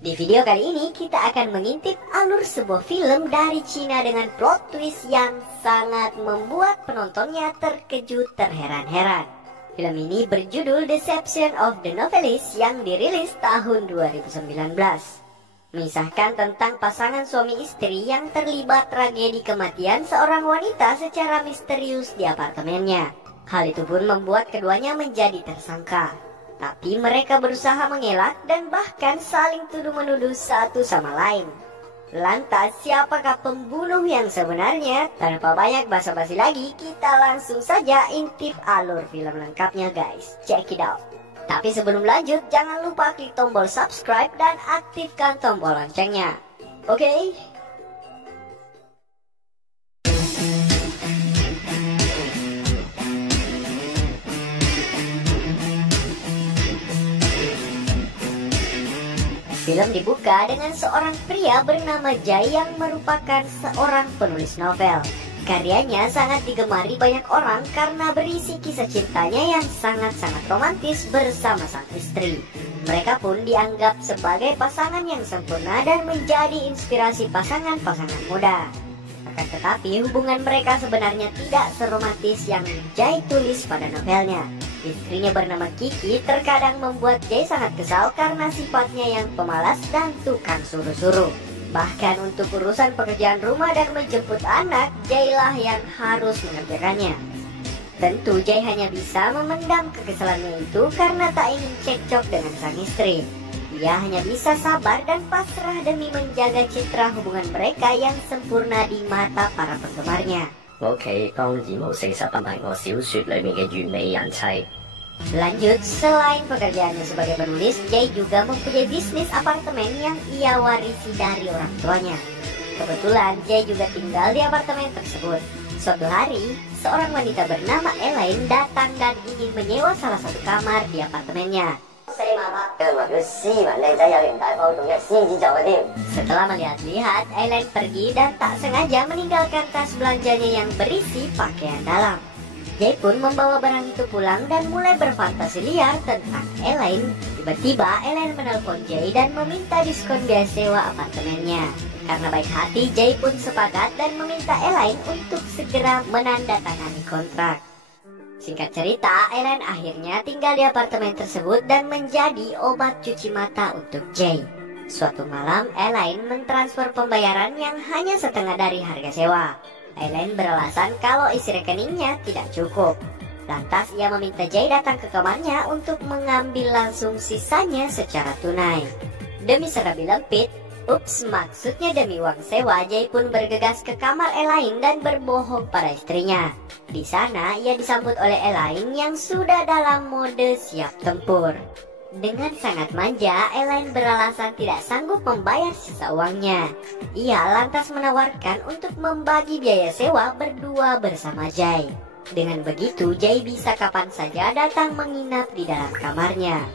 Di video kali ini kita akan mengintip alur sebuah film dari Cina dengan plot twist yang sangat membuat penontonnya terkejut terheran-heran. Film ini berjudul Deception of the Novelist yang dirilis tahun 2019. Mengisahkan tentang pasangan suami istri yang terlibat tragedi kematian seorang wanita secara misterius di apartemennya. Hal itu pun membuat keduanya menjadi tersangka. Tapi mereka berusaha mengelak dan bahkan saling tuduh-menuduh satu sama lain. Lantas siapakah pembunuh yang sebenarnya? Tanpa banyak basa-basi lagi, kita langsung saja intip alur film lengkapnya guys. Check it out. Tapi sebelum lanjut, jangan lupa klik tombol subscribe dan aktifkan tombol loncengnya. Oke? Film dibuka dengan seorang pria bernama Jai yang merupakan seorang penulis novel. Karyanya sangat digemari banyak orang karena berisi kisah cintanya yang sangat-sangat romantis bersama sang istri. Mereka pun dianggap sebagai pasangan yang sempurna dan menjadi inspirasi pasangan-pasangan muda. Akan tetapi hubungan mereka sebenarnya tidak seromantis yang Jai tulis pada novelnya. Istrinya bernama Kiki terkadang membuat Jai sangat kesal karena sifatnya yang pemalas dan tukang suruh-suruh. Bahkan untuk urusan pekerjaan rumah dan menjemput anak, Jai lah yang harus mengerjakannya. Tentu Jai hanya bisa memendam kekesalannya itu karena tak ingin cekcok dengan sang istri. Ia hanya bisa sabar dan pasrah demi menjaga citra hubungan mereka yang sempurna di mata para penggemarnya. Lanjut, selain pekerjaannya sebagai penulis, Jai juga mempunyai bisnis apartemen yang ia warisi dari orang tuanya. Kebetulan Jai juga tinggal di apartemen tersebut. Suatu hari, seorang wanita bernama Elaine datang dan ingin menyewa salah satu kamar di apartemennya. Setelah melihat-lihat, Elaine pergi dan tak sengaja meninggalkan tas belanjanya yang berisi pakaian dalam. Jai pun membawa barang itu pulang dan mulai berfantasi liar tentang Elaine. Tiba-tiba Elaine menelpon Jai dan meminta diskon biaya sewa apartemennya. Karena baik hati, Jai pun sepakat dan meminta Elaine untuk segera menandatangani kontrak. Singkat cerita, Elaine akhirnya tinggal di apartemen tersebut dan menjadi obat cuci mata untuk Jai. Suatu malam, Elaine mentransfer pembayaran yang hanya setengah dari harga sewa. Elaine beralasan kalau isi rekeningnya tidak cukup. Lantas ia meminta Jai datang ke kamarnya untuk mengambil langsung sisanya secara tunai. Demi serabi lempit, maksudnya demi uang sewa, Jai pun bergegas ke kamar Elaine dan berbohong pada istrinya. Di sana ia disambut oleh Elaine yang sudah dalam mode siap tempur. Dengan sangat manja, Elaine beralasan tidak sanggup membayar sisa uangnya. Ia lantas menawarkan untuk membagi biaya sewa berdua bersama Jai. Dengan begitu, Jai bisa kapan saja datang menginap di dalam kamarnya.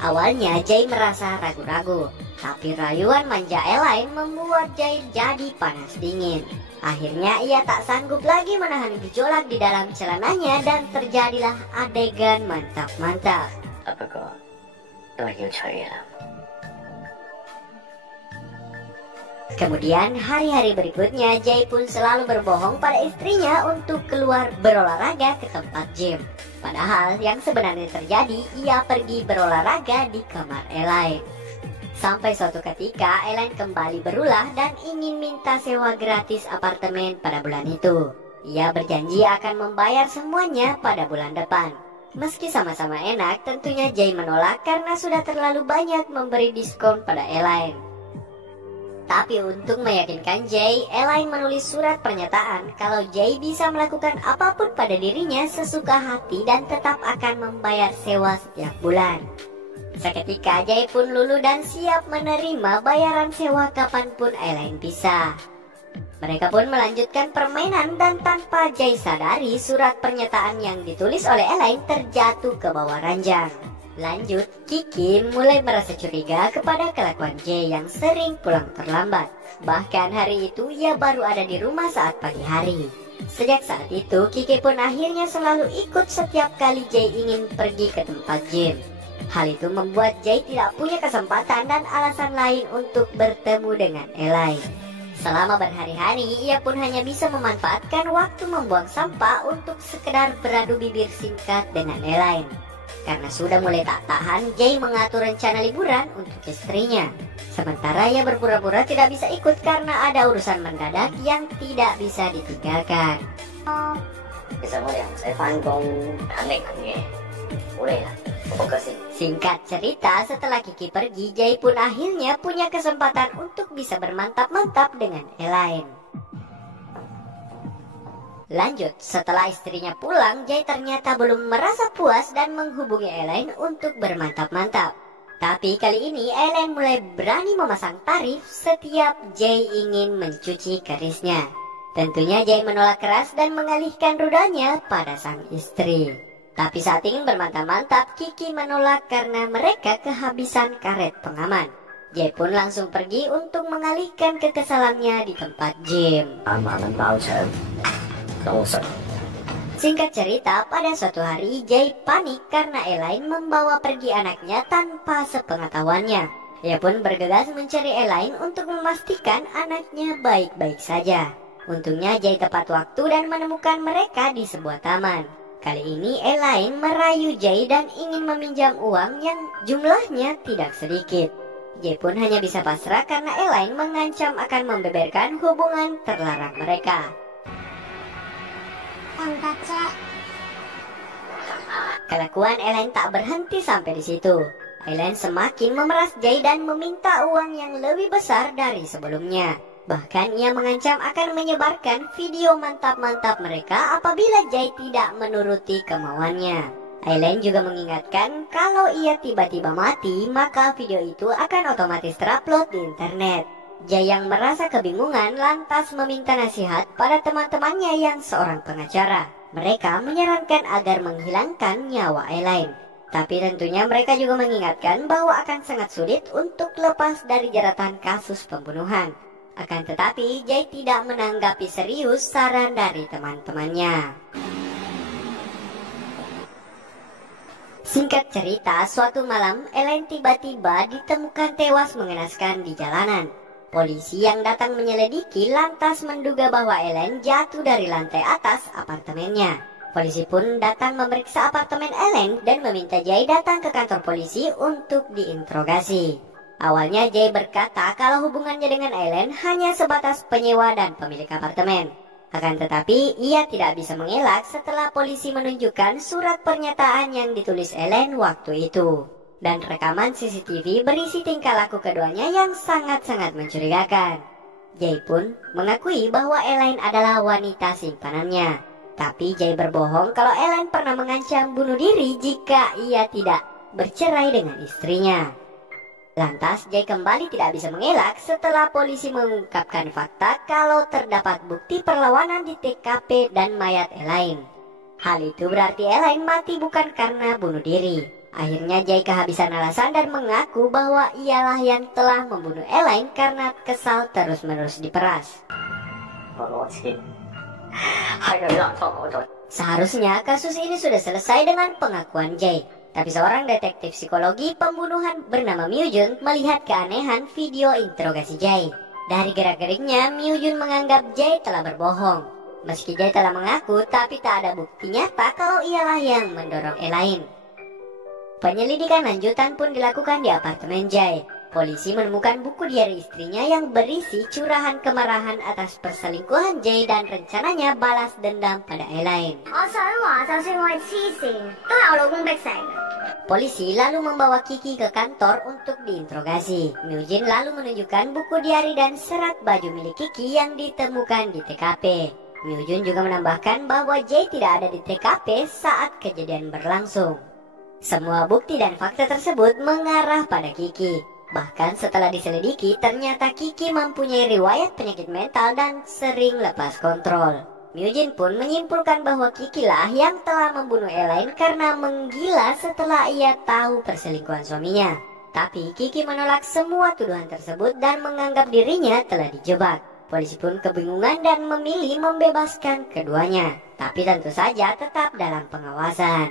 Awalnya Jai merasa ragu-ragu, tapi rayuan manja Elaine membuat Jai jadi panas dingin. Akhirnya ia tak sanggup lagi menahan gejolak di dalam celananya dan terjadilah adegan mantap-mantap. Kemudian hari-hari berikutnya Jai pun selalu berbohong pada istrinya untuk keluar berolahraga ke tempat gym. Padahal yang sebenarnya terjadi, ia pergi berolahraga di kamar Elaine. Sampai suatu ketika Elaine kembali berulah dan ingin minta sewa gratis apartemen pada bulan itu. Ia berjanji akan membayar semuanya pada bulan depan. Meski sama-sama enak, tentunya Jai menolak karena sudah terlalu banyak memberi diskon pada Elaine. Tapi untuk meyakinkan Jai, Elaine menulis surat pernyataan kalau Jai bisa melakukan apapun pada dirinya sesuka hati dan tetap akan membayar sewa setiap bulan. Seketika Jai pun luluh dan siap menerima bayaran sewa kapanpun Elaine bisa. Mereka pun melanjutkan permainan dan tanpa Jai sadari surat pernyataan yang ditulis oleh Elaine terjatuh ke bawah ranjang. Lanjut, Kiki mulai merasa curiga kepada kelakuan Jai yang sering pulang terlambat. Bahkan hari itu ia baru ada di rumah saat pagi hari. Sejak saat itu, Kiki pun akhirnya selalu ikut setiap kali Jai ingin pergi ke tempat gym. Hal itu membuat Jay tidak punya kesempatan dan alasan lain untuk bertemu dengan Elaine. Selama berhari-hari, ia pun hanya bisa memanfaatkan waktu membuang sampah untuk sekedar beradu bibir singkat dengan Elaine. Karena sudah mulai tak tahan, Jay mengatur rencana liburan untuk istrinya. Sementara ia berpura-pura tidak bisa ikut karena ada urusan mendadak yang tidak bisa ditinggalkan. Singkat cerita, setelah Kiki pergi, Jay pun akhirnya punya kesempatan untuk bisa bermantap-mantap dengan Elaine. Lanjut, setelah istrinya pulang, Jay ternyata belum merasa puas dan menghubungi Elaine untuk bermantap-mantap. Tapi kali ini Elaine mulai berani memasang tarif setiap Jay ingin mencuci kerisnya. Tentunya Jay menolak keras dan mengalihkan rudanya pada sang istri. Tapi saat ingin bermantap-mantap, Kiki menolak karena mereka kehabisan karet pengaman. Jay pun langsung pergi untuk mengalihkan kekesalannya di tempat gym. Singkat cerita, pada suatu hari Jay panik karena Elaine membawa pergi anaknya tanpa sepengetahuannya. Ia pun bergegas mencari Elaine untuk memastikan anaknya baik-baik saja. Untungnya Jay tepat waktu dan menemukan mereka di sebuah taman. Kali ini Elaine merayu Jay dan ingin meminjam uang yang jumlahnya tidak sedikit. Jay pun hanya bisa pasrah karena Elaine mengancam akan membeberkan hubungan terlarang mereka. Kelakuan Elaine tak berhenti sampai di situ. Elaine semakin memeras Jay dan meminta uang yang lebih besar dari sebelumnya. Bahkan ia mengancam akan menyebarkan video mantap-mantap mereka apabila Jay tidak menuruti kemauannya. Elaine juga mengingatkan kalau ia tiba-tiba mati, maka video itu akan otomatis terupload di internet. Jay yang merasa kebingungan lantas meminta nasihat pada teman-temannya yang seorang pengacara. Mereka menyarankan agar menghilangkan nyawa Elaine. Tapi tentunya mereka juga mengingatkan bahwa akan sangat sulit untuk lepas dari jeratan kasus pembunuhan. Akan tetapi, Jay tidak menanggapi serius saran dari teman-temannya. Singkat cerita, suatu malam Elaine tiba-tiba ditemukan tewas mengenaskan di jalanan. Polisi yang datang menyelidiki lantas menduga bahwa Elaine jatuh dari lantai atas apartemennya. Polisi pun datang memeriksa apartemen Elaine dan meminta Jay datang ke kantor polisi untuk diinterogasi. Awalnya Jay berkata kalau hubungannya dengan Elaine hanya sebatas penyewa dan pemilik apartemen. Akan tetapi ia tidak bisa mengelak setelah polisi menunjukkan surat pernyataan yang ditulis Elaine waktu itu. Dan rekaman CCTV berisi tingkah laku keduanya yang sangat-sangat mencurigakan. Jay pun mengakui bahwa Elaine adalah wanita simpanannya. Tapi Jay berbohong kalau Elaine pernah mengancam bunuh diri jika ia tidak bercerai dengan istrinya. Lantas Jay kembali tidak bisa mengelak setelah polisi mengungkapkan fakta kalau terdapat bukti perlawanan di TKP dan mayat Elaine. Hal itu berarti Elaine mati bukan karena bunuh diri. Akhirnya Jay kehabisan alasan dan mengaku bahwa ialah yang telah membunuh Elaine karena kesal terus-menerus diperas. Seharusnya kasus ini sudah selesai dengan pengakuan Jay. Tapi seorang detektif psikologi pembunuhan bernama Myu Jun melihat keanehan video interogasi Jay. Dari gerak-geriknya, Myu Jun menganggap Jay telah berbohong. Meski Jay telah mengaku, tapi tak ada bukti nyata kalau ialah yang mendorong Elaine. Penyelidikan lanjutan pun dilakukan di apartemen Jay. Polisi menemukan buku diari istrinya yang berisi curahan kemarahan atas perselingkuhan Jay dan rencananya balas dendam pada Elaine. Polisi lalu membawa Kiki ke kantor untuk diinterogasi. Myu Jin lalu menunjukkan buku diari dan serat baju milik Kiki yang ditemukan di TKP. Myu Jin juga menambahkan bahwa Jay tidak ada di TKP saat kejadian berlangsung. Semua bukti dan fakta tersebut mengarah pada Kiki. Bahkan setelah diselidiki, ternyata Kiki mempunyai riwayat penyakit mental dan sering lepas kontrol. Myu Jin pun menyimpulkan bahwa Kiki lah yang telah membunuh Elaine karena menggila setelah ia tahu perselingkuhan suaminya. Tapi Kiki menolak semua tuduhan tersebut dan menganggap dirinya telah dijebak. Polisi pun kebingungan dan memilih membebaskan keduanya. Tapi tentu saja tetap dalam pengawasan.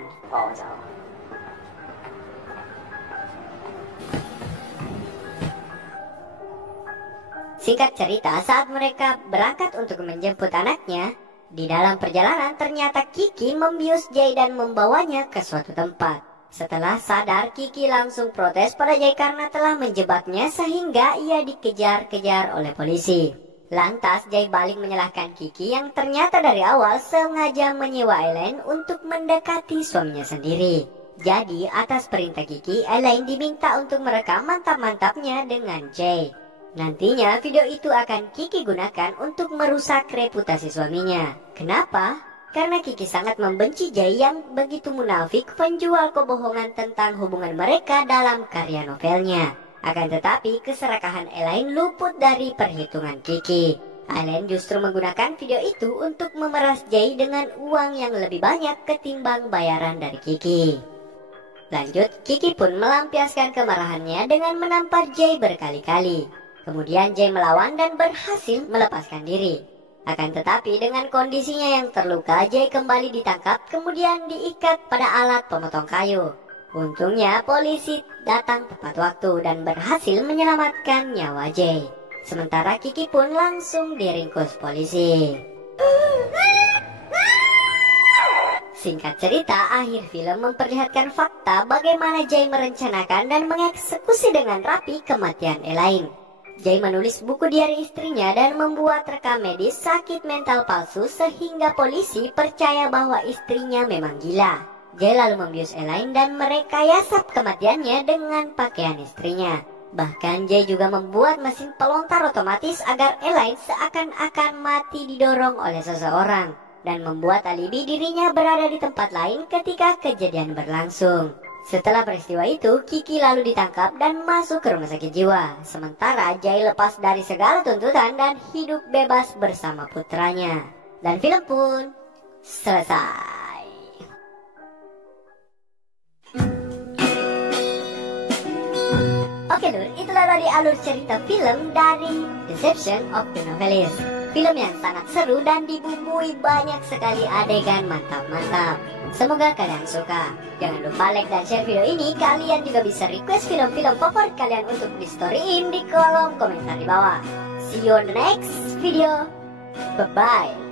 Singkat cerita, saat mereka berangkat untuk menjemput anaknya, di dalam perjalanan ternyata Kiki membius Jay dan membawanya ke suatu tempat. Setelah sadar, Kiki langsung protes pada Jay karena telah menjebaknya sehingga ia dikejar-kejar oleh polisi. Lantas Jay balik menyalahkan Kiki yang ternyata dari awal sengaja menyewa Elaine untuk mendekati suaminya sendiri. Jadi atas perintah Kiki, Elaine diminta untuk merekam mantap-mantapnya dengan Jay. Nantinya video itu akan Kiki gunakan untuk merusak reputasi suaminya. Kenapa? Karena Kiki sangat membenci Jay yang begitu munafik penjual kebohongan tentang hubungan mereka dalam karya novelnya. Akan tetapi keserakahan Elaine luput dari perhitungan Kiki. Elaine justru menggunakan video itu untuk memeras Jay dengan uang yang lebih banyak ketimbang bayaran dari Kiki. Lanjut, Kiki pun melampiaskan kemarahannya dengan menampar Jay berkali-kali. Kemudian Jay melawan dan berhasil melepaskan diri. Akan tetapi dengan kondisinya yang terluka, Jay kembali ditangkap kemudian diikat pada alat pemotong kayu. Untungnya polisi datang tepat waktu dan berhasil menyelamatkan nyawa Jay. Sementara Kiki pun langsung diringkus polisi. Singkat cerita, akhir film memperlihatkan fakta bagaimana Jay merencanakan dan mengeksekusi dengan rapi kematian Elaine. Jay menulis buku diari istrinya dan membuat rekam medis sakit mental palsu sehingga polisi percaya bahwa istrinya memang gila. Jay lalu membius Elaine dan merekayasa kematiannya dengan pakaian istrinya. Bahkan Jay juga membuat mesin pelontar otomatis agar Elaine seakan-akan mati didorong oleh seseorang dan membuat alibi dirinya berada di tempat lain ketika kejadian berlangsung. Setelah peristiwa itu, Kiki lalu ditangkap dan masuk ke rumah sakit jiwa. Sementara Jay lepas dari segala tuntutan dan hidup bebas bersama putranya. Dan film pun selesai. Oke Lur, itulah tadi alur cerita film dari Deception of the Novelist. Film yang sangat seru dan dibumbui banyak sekali adegan mantap-mantap. Semoga kalian suka. Jangan lupa like dan share video ini. Kalian juga bisa request film-film favorit kalian untuk di-storyin di kolom komentar di bawah. See you on the next video. Bye-bye.